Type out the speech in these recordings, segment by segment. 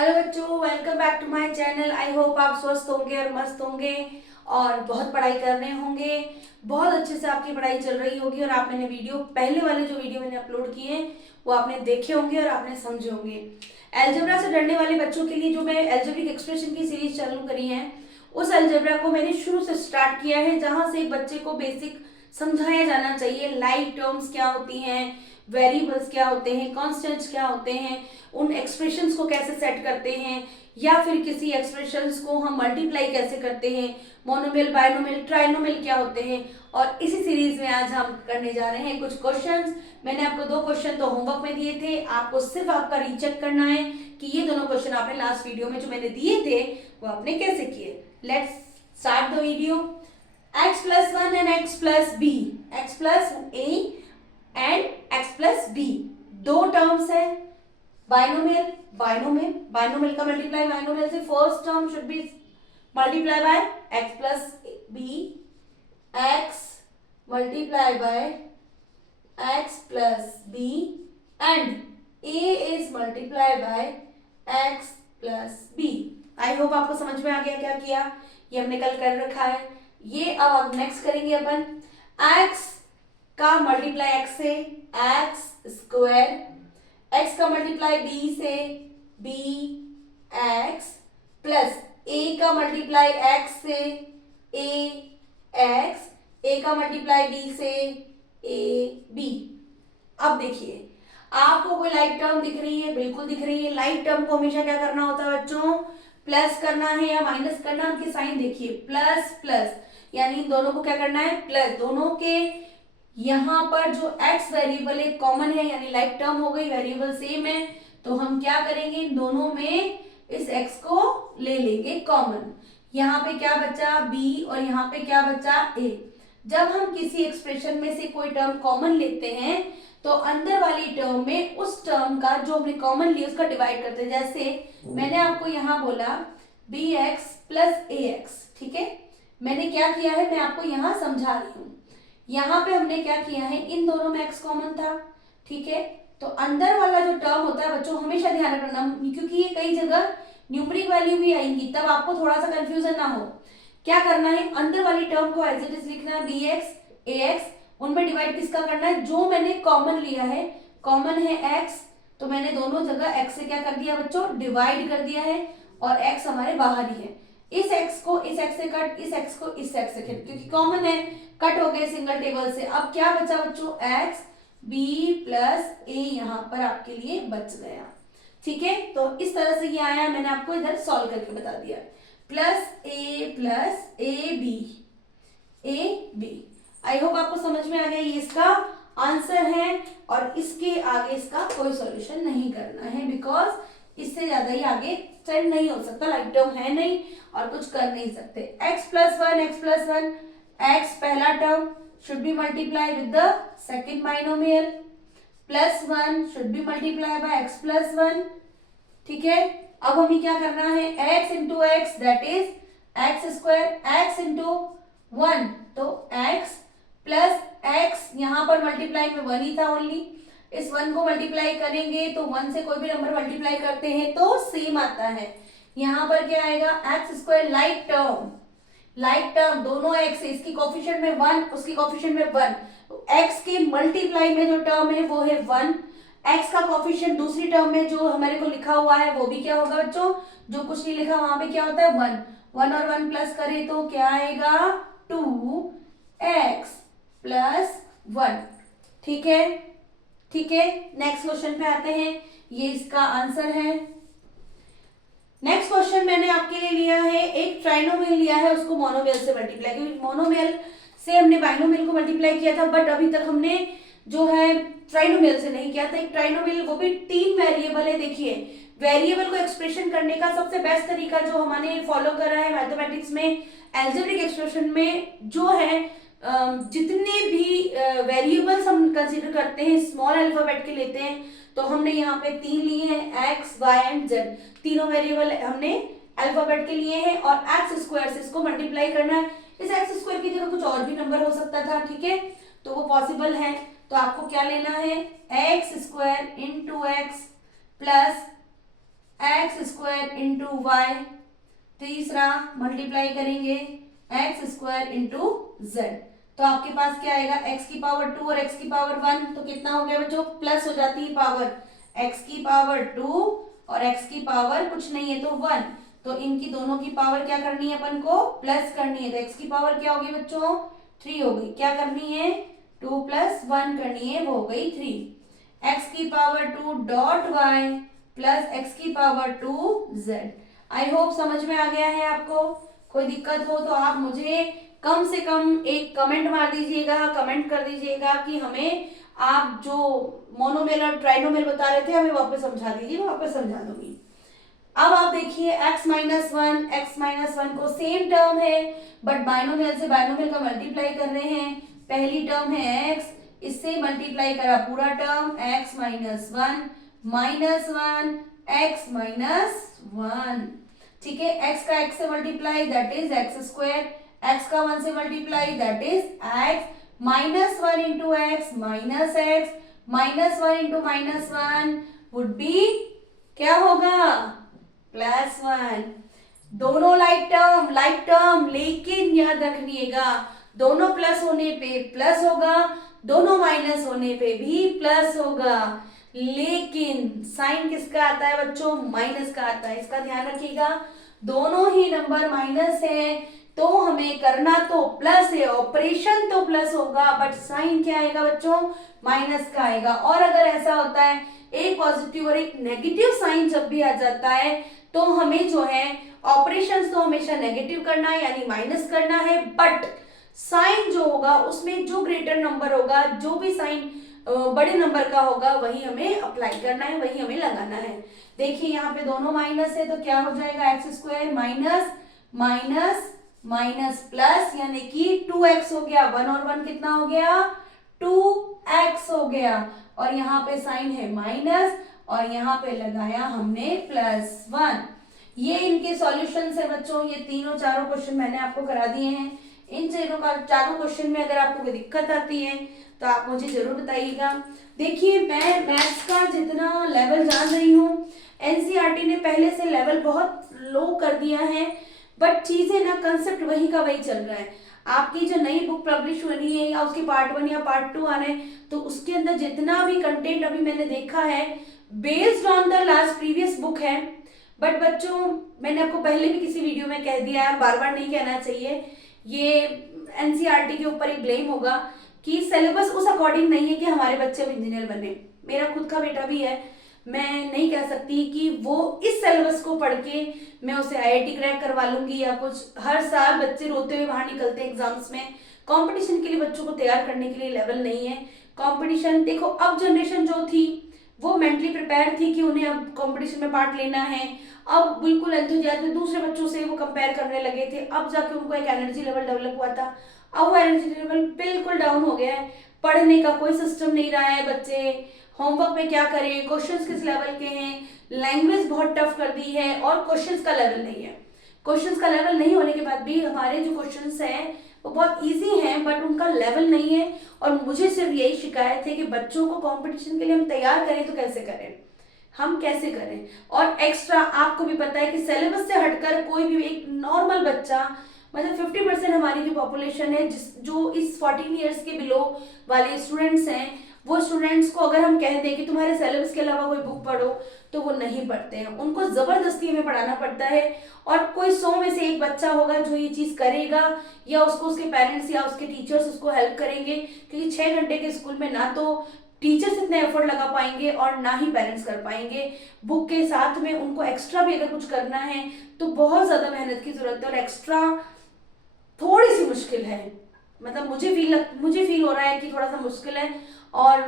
Hello बच्चों, welcome back to my channel. I hope आप स्वस्थ होंगे और मस्त होंगे और बहुत पढ़ाई कर रहे होंगे। बहुत अच्छे से आपकी पढ़ाई चल रही होगी और आप मैंने पहले वाले जो वीडियो मैंने अपलोड किए हैं वो आपने देखे होंगे और आपने समझे होंगे। एल्जेब्रा से डरने वाले बच्चों के लिए जो मैं एल्जेब्रिक एक्सप्रेशन की सीरीज चालू करी है, उस एल्जेब्रा को मैंने शुरू से स्टार्ट किया है, जहां से एक बच्चे को बेसिक समझाया जाना चाहिए। लाइक टर्म्स क्या होती हैं, वेरिएबल्स क्या होते हैं, कॉन्स्टेंट्स क्या होते हैं, उन एक्सप्रेशंस को कैसे सेट करते हैं, या फिर किसी एक्सप्रेशंस को हम मल्टीप्लाई कैसे करते हैं, मोनोमियल, बायनोमियल, ट्राइनोमियल क्या होते हैं। और इसी सीरीज में आज हम करने जा रहे हैं कुछ क्वेश्चंस। मैंने आपको 2 क्वेश्चन तो होमवर्क में दिए थे, आपको सिर्फ आपका रीचेक करना है कि ये दोनों क्वेश्चन आपने लास्ट वीडियो में जो मैंने दिए थे वो आपने कैसे किए। Let's start the video. x plus 1 and x plus b, x plus a and x plus b, दो टर्म्स है। बाइनोमियल का मल्टीप्लाई बाइनोमियल से first term should be multiply by x plus b, x multiply by x plus b and a is multiply by x plus b. I hope आपको समझ में आ गया क्या किया, ये हमने कल कर रखा है। ये अब नेक्स्ट करेंगे अपन। x का मल्टीप्लाई x से x स्क्वायर, x का मल्टीप्लाई b से b x प्लस a का मल्टीप्लाई x से a x, a का मल्टीप्लाई b से a b। अब देखिए आपको कोई लाइक टर्म दिख रही है? बिल्कुल दिख रही है। लाइक टर्म को हमेशा क्या करना होता है बच्चों? प्लस करना है या माइनस करना है। उनके साइन देखिए, प्लस प्लस, यानी दोनों को क्या करना है? प्लस। दोनों के यहाँ पर जो x वेरिएबल है कॉमन है, यानी लाइक टर्म हो गई, वेरिएबल सेम है, तो हम क्या करेंगे? इन दोनों में इस x को ले लेंगे कॉमन। यहाँ पे क्या बचा? b और यहाँ पे क्या बचा? a। जब हम किसी एक्सप्रेशन में से कोई टर्म कॉमन लेते हैं तो अंदर वाली टर्म में उस टर्म का जो हमने कॉमन लिया उसका डिवाइड करते हैं। जैसे मैंने आपको यहाँ बोला bx प्लस ax, ठीक है। मैंने क्या किया है, मैं आपको यहाँ समझा रही हूँ। यहाँ पे हमने क्या किया है, इन दोनों में x कॉमन था, ठीक है। तो अंदर वाला जो टर्म होता है बच्चों, हमेशा ध्यान रखना, क्योंकि ये कई जगह न्यूमरिक वैल्यू भी आएंगी, तब आपको थोड़ा सा कंफ्यूजन ना हो। क्या करना है, अंदर वाली टर्म को एज इट इज लिखना है, bx ax, उनमें डिवाइड किसका करना है? जो मैंने कॉमन लिया है, कॉमन है x, तो मैंने दोनों जगह x से क्या कर दिया बच्चों? डिवाइड कर दिया है, और x हमारे बाहर ही है। इस x को इस x से कट, इस x को इस x से कट, क्योंकि कॉमन है, कट हो गए सिंगल टेबल से। अब क्या बचा बच्चों? x b प्लस a यहाँ पर आपके लिए बच गया, ठीक है। तो इस तरह से ये आया, मैंने आपको इधर सॉल्व करके बता दिया। Plus a b. I hope आपको समझ में आ गया, ये इसका आंसर है और इसके आगे इसका कोई सॉल्यूशन नहीं करना है, बिकॉज इससे ज्यादा ही आगे चल नहीं हो सकता, लाइक टर्म है नहीं और कुछ कर नहीं सकते। x प्लस वन, x पहला term should be multiply with the second binomial, plus 1 should be multiply by x plus 1, ठीक है। अब हमें क्या करना है? x into x that is x square, x into 1 तो x प्लस x, यहाँ पर मल्टीप्लाई में 1 ही था ओनली, इस 1 को मल्टीप्लाई करेंगे तो 1 से कोई भी नंबर मल्टीप्लाई करते हैं तो सेम आता है। यहाँ पर क्या आएगा? एक्स स्क्वायर, लाइक टर्म दोनों x है, इसकी कोफिशिएंट में 1, उसकी कोफिशिएंट में 1, तो x के मल्टीप्लाई में जो टर्म है वो है 1, x का कोफिशिएंट दूसरी टर्म में जो हमारे को लिखा हुआ है वो भी क्या होगा बच्चों? जो कुछ नहीं लिखा वहां पे क्या होता है? 1 और 1 प्लस करें तो क्या आएगा? 2x प्लस 1, ठीक है। नेक्स्ट क्वेश्चन पे आते हैं, ये इसका आंसर है। नेक्स्ट क्वेश्चन मैंने आपके लिए लिया है, एक ट्राइनोमियल लिया है, उसको मोनोमियल से मल्टीप्लाई, क्योंकि मोनोमियल से हमने बाइनोमियल को मल्टीप्लाई किया था, बट अभी तक हमने जो है ट्राइनोमियल से नहीं किया था। एक ट्राइनोमियल, वो भी 3 वेरिएबल है। देखिए, वेरिएबल को एक्सप्रेशन करने का सबसे बेस्ट तरीका जो हमने फॉलो करा है मैथमेटिक्स में, एल्जेब्रिक एक्सप्रेशन में, जो है जितने भी वेरिएबल्स हम कंसीडर करते हैं स्मॉल अल्फाबेट के लेते हैं, तो हमने यहाँ पे 3 लिए हैं, x, y एंड z। तीनों वेरिएबल हमने अल्फाबेट के लिए हैं और एक्स स्क्वायर से इसको मल्टीप्लाई करना है। इस एक्स स्क्वायर की जगह कुछ और भी नंबर हो सकता था, ठीक है, तो वो पॉसिबल है। तो आपको क्या लेना है, x square into x plus x square into y, तीसरा मल्टीप्लाई करेंगे एक्स स्क्वायर इंटू जेड, तो आपके पास क्या आएगा x की पावर 2 और x की पावर 1, तो कितना हो गया बच्चों, प्लस हो जाती है पावर, x की पावर 2 और x की पावर कुछ नहीं है तो 1, तो इनकी दोनों की पावर क्या करनी है अपन को, प्लस करनी है, तो x की पावर क्या होगी बच्चों 3 हो गई, क्या करनी है 2 + 1 करनी है, वो हो गई 3, x की power 2 dot y plus x की पावर 2 z। आई होप समझ में आ गया है आपको, कोई दिक्कत हो तो आप मुझे कम से कम एक कमेंट मार दीजिएगा, कमेंट कर दीजिएगा कि हमें आप जो मोनोमेल और ट्राइनोमेल बता रहे थे हमें वापस समझा दीजिए, मैं वापस समझा दूंगी। अब आप देखिए x माइनस वन को सेम टर्म है बट बाइनोमियल से बाइनोमियल का मल्टीप्लाई कर रहे हैं, पहली टर्म है x, इससे मल्टीप्लाई करा पूरा term x minus one x minus one, ठीक है, x का x से multiply that is x square, x का 1 से multiply that is x, -1 into x -1 into -1 would be क्या होगा +1, दोनों लाइक टर्म, लेकिन याद रखिएगा दोनों प्लस होने पे प्लस होगा, दोनों माइनस होने पे भी प्लस होगा, लेकिन साइन किसका आता है बच्चों, माइनस का आता है, इसका ध्यान रखिएगा, दोनों ही नंबर माइनस है तो हमें करना तो प्लस है, ऑपरेशन तो प्लस होगा बट साइन क्या आएगा बच्चों, माइनस का आएगा। और अगर ऐसा होता है एक पॉजिटिव और एक नेगेटिव साइन जब भी आ जाता है तो हमें जो है ऑपरेशंस तो हमेशा नेगेटिव करना है यानी माइनस करना है, बट साइन जो होगा उसमें जो ग्रेटर नंबर होगा, जो भी साइन बड़े नंबर का होगा वही हमें अप्लाई करना है, वही हमें लगाना है। देखिए यहाँ पे दोनों माइनस है तो क्या हो जाएगा एक्स स्क्वायर माइनस प्लस यानी कि 2x हो गया, 1 और 1 कितना हो गया 2x हो गया, और यहाँ पे साइन है माइनस और यहाँ पे लगाया हमने +1। ये इनके सॉल्यूशन है बच्चों, ये तीनों चारों क्वेश्चन मैंने आपको करा दिए हैं। इन चारों क्वेश्चन में अगर आपको कोई दिक्कत आती है तो आप मुझे जरूर बताइएगा। देखिए मैं मैथ्स का जितना लेवल जान रही हूँ, एनसीईआरटी ने पहले से लेवल बहुत लो कर दिया है, बट चीजें ना कंसेप्ट वही का वही चल रहा है। आपकी जो नई बुक पब्लिश होनी है या उसके पार्ट 1 या पार्ट 2 आने, तो उसके अंदर जितना भी कंटेंट अभी मैंने देखा है based on the last previous book है। बट बच्चों मैंने आपको पहले भी किसी वीडियो में कह दिया है, बार बार नहीं कहना चाहिए, ये एनसीईआरटी के ऊपर एक ब्लेम होगा कि सिलेबस उस अकॉर्डिंग नहीं है कि हमारे बच्चे अब इंजीनियर बने। मेरा खुद का बेटा भी है, मैं नहीं कह सकती कि वो इस सिलेबस को पढ़ के मैं उसे आईआईटी क्रैक करवा लूंगी या कुछ। हर साल बच्चे रोते हुए बाहर निकलते हैं एग्जाम्स में, कंपटीशन के लिए बच्चों को तैयार करने के लिए लेवल नहीं है। कंपटीशन देखो, अब जनरेशन जो थी वो मेंटली प्रिपेयर थी कि उन्हें अब कंपटीशन में पार्ट लेना है, अब बिल्कुल एंथुसियाज्म दूसरे बच्चों से वो कंपेयर करने लगे थे, अब जाके उनको एक एनर्जी लेवल डेवलप हुआ था, अब वो एनर्जी लेवल बिल्कुल डाउन हो गया है। पढ़ने का कोई सिस्टम नहीं रहा है, बच्चे होमवर्क में क्या करें, क्वेश्चंस किस लेवल के हैं, लैंग्वेज बहुत टफ कर दी है और क्वेश्चंस का लेवल नहीं है। क्वेश्चंस का लेवल नहीं होने के बाद भी हमारे जो क्वेश्चंस हैं वो बहुत इजी हैं बट उनका लेवल नहीं है। और मुझे सिर्फ यही शिकायत है कि बच्चों को कंपटीशन के लिए हम तैयार करें तो कैसे करें, हम कैसे करें। और एक्स्ट्रा आपको भी पता है कि सिलेबस से हटकर कोई भी एक नॉर्मल बच्चा, मतलब 50% हमारी जो पॉपुलेशन है जो इस 14 ईयर्स के बिलो वाले स्टूडेंट्स हैं, वो स्टूडेंट्स को अगर हम कह दें कि तुम्हारे सिलेबस के अलावा कोई बुक पढ़ो तो वो नहीं पढ़ते हैं, उनको जबरदस्ती हमें पढ़ाना पड़ता है। और कोई 100 में से एक बच्चा होगा जो ये चीज करेगा या उसको उसके पेरेंट्स या उसके टीचर्स उसको हेल्प करेंगे, क्योंकि 6 घंटे के स्कूल में ना तो टीचर्स इतने एफर्ट लगा पाएंगे और ना ही पेरेंट्स कर पाएंगे। बुक के साथ में उनको एक्स्ट्रा भी अगर कुछ करना है तो बहुत ज्यादा मेहनत की जरूरत है और एक्स्ट्रा थोड़ी सी मुश्किल है। मतलब मुझे फील हो रहा है कि थोड़ा सा मुश्किल है, और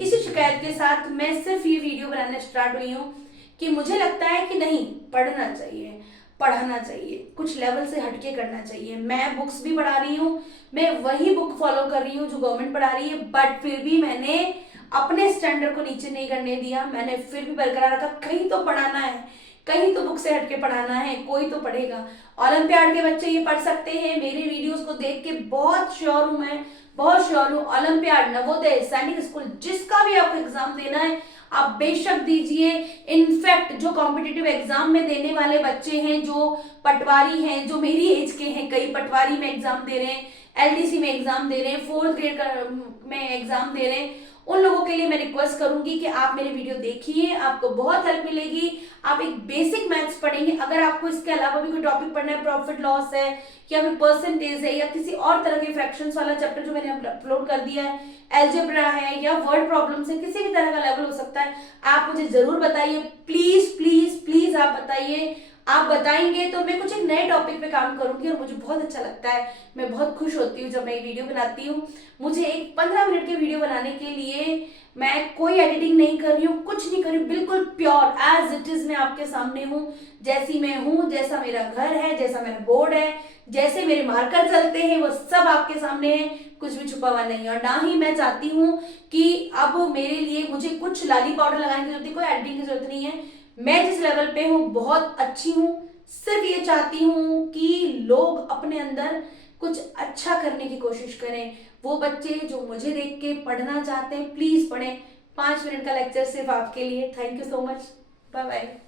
इसी शिकायत के साथ मैं सिर्फ ये वीडियो बनाने स्टार्ट हुई हूँ कि मुझे लगता है कि नहीं, पढ़ना चाहिए, पढ़ाना चाहिए, कुछ लेवल से हटके करना चाहिए। मैं बुक्स भी पढ़ा रही हूँ, मैं वही बुक फॉलो कर रही हूँ जो गवर्नमेंट पढ़ा रही है, बट फिर भी मैंने अपने स्टैंडर्ड को नीचे नहीं करने दिया, मैंने फिर भी बरकरार रखा। कहीं तो पढ़ाना है, कहीं तो बुक से हटके पढ़ाना है, कोई तो पढ़ेगा। ओलंपियाड के बच्चे ये पढ़ सकते हैं, मेरे वीडियोस को देख के बहुत श्योर हूँ, मैं बहुत श्योर हूँ। ओलंपियाड, नवोदय, सैनिक स्कूल, जिसका भी आपको एग्जाम देना है आप बेशक दीजिए। इनफैक्ट जो कॉम्पिटिटिव एग्जाम में देने वाले बच्चे हैं, जो पटवारी हैं, जो मेरी एज के हैं, कई पटवारी में एग्जाम दे रहे हैं, एलडीसी में एग्जाम दे रहे हैं, 4th ग्रेड में एग्जाम दे रहे हैं, उन लोगों के लिए मैं रिक्वेस्ट करूंगी कि आप मेरे वीडियो देखिए, आपको बहुत हेल्प मिलेगी। आप एक बेसिक मैथ्स पढ़ेंगे। अगर आपको इसके अलावा भी कोई टॉपिक पढ़ना है, प्रॉफिट लॉस है या फिर परसेंटेज है या किसी और तरह के फ्रैक्शंस वाला चैप्टर जो मैंने अपलोड कर दिया है, एल्जेब्रा है या वर्ड प्रॉब्लम्स है, किसी भी तरह का लेवल हो सकता है, आप मुझे जरूर बताइए। प्लीज प्लीज प्लीज आप बताइए। आप बताएंगे तो मैं कुछ एक नए टॉपिक पे काम करूंगी और मुझे बहुत अच्छा लगता है। मैं बहुत खुश होती हूँ जब मैं वीडियो बनाती हूँ। मुझे एक 15 मिनट के वीडियो बनाने के लिए मैं कोई एडिटिंग नहीं कर रही हूँ, कुछ नहीं कर रही हूँ, बिल्कुल प्योर एज इट इज मैं आपके सामने हूँ, जैसी मैं हूँ, जैसा मेरा घर है, जैसा मेरा बोर्ड है, जैसे मेरे मार्कर चलते हैं, वो सब आपके सामने है, कुछ भी छुपा हुआ नहीं है। और ना ही मैं चाहती हूँ कि अब मेरे लिए मुझे कुछ लाली पाउडर लगाने की जरूरत है, कोई एडिटिंग की जरूरत नहीं है। मैं जिस लेवल पे हूँ बहुत अच्छी हूँ। सिर्फ ये चाहती हूँ कि लोग अपने अंदर कुछ अच्छा करने की कोशिश करें। वो बच्चे जो मुझे देख के पढ़ना चाहते हैं, प्लीज पढ़ें। 5 मिनट का लेक्चर सिर्फ आपके लिए। Thank you so much. Bye bye.